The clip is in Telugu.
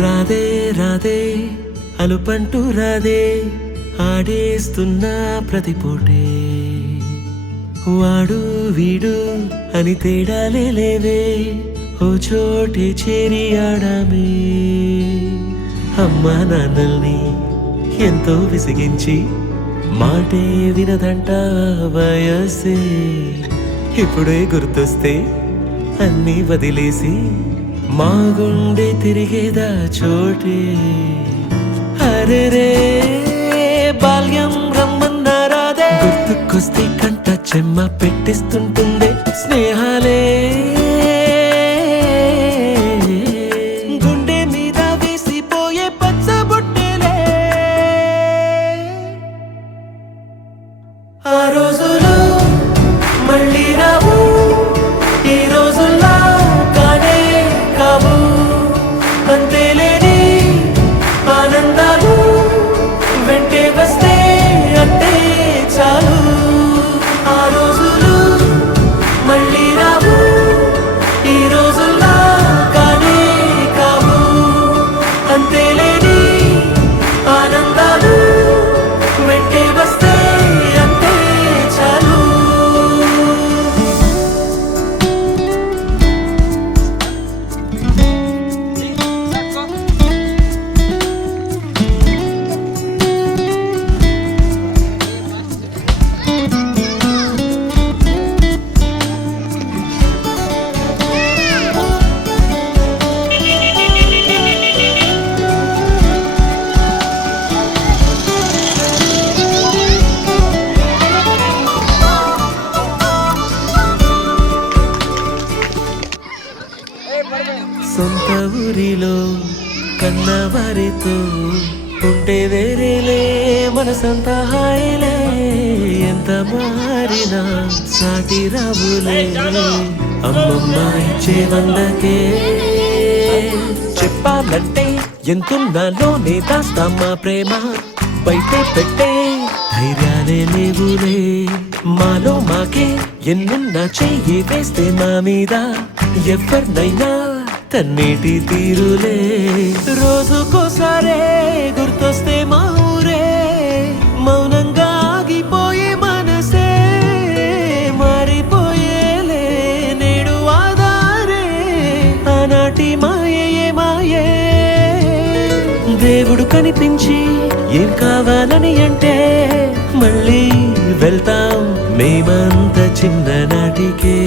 రాధే రాధే అలుపంటూ రాధే ఆడేస్తున్నా ప్రతి పూటే వాడు వీడు అని తేడాలే లేవే ఓ చోటే చేరి ఆడామే అమ్మా నాన్నల్ని ఎంతో విసిగించి మాటే వినదంట వయసే ఇప్పుడే గుర్తొస్తే అన్నీ వదిలేసి మా గుండె తిరిగేదా చోటే అరే రే బాల్యం రమ్మన్నారాదే గుర్తుకొస్తే కంట చెమ్మ పెట్టిస్తుంటుందే స్నేహాలే గుండె మీద వేసిపోయే పచ్చబొట్టెలే ఆ రోజులు మళ్ళీ రావు ఈ రోజుల్లా కానే కావు అంతేలేని ఆనందాలు వెంటే వస్తే అంతే చాలు ఆ రోజులు మళ్ళీ రావు ఈ రోజుల్లా కానే కావు అంతేలేని ఆనందాలు వెంటే వస్తే అంతే చాలు సొంత ఊరిలో కన్నవారితో ఉంటే వేరేలే మనసంత హాయిలే ఎంత మారినా సాటి రావులే అమ్మమ్మ ఇచ్చే వందకే చెప్పాలంటే ఎంతున్నాలోనే దాస్తామా ప్రేమ బయటే పెట్టే ధైర్యాలే లేవులే మాలో మాకే ఎన్నున్నా చెయ్యి వేస్తే మా మీద ఎవరినైనా తన్నేటి తీరులే రోజుకోసారే గుర్తొస్తే మా ఊరే మౌనంగా ఆగిపోయే మనసే మారిపోయేలే నేడు ఆధారే ఆనాటి మాయే మాయే దేవుడు కనిపించి ఏం కావాలని అంటే మళ్ళీ వెళ్తాం మేమంత చిన్ననాటికే